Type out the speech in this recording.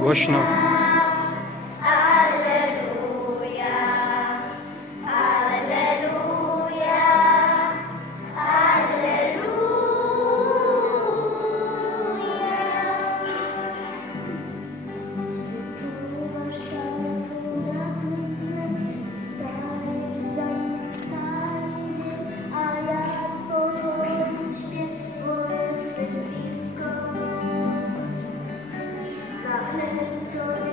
Głośno. Georgia.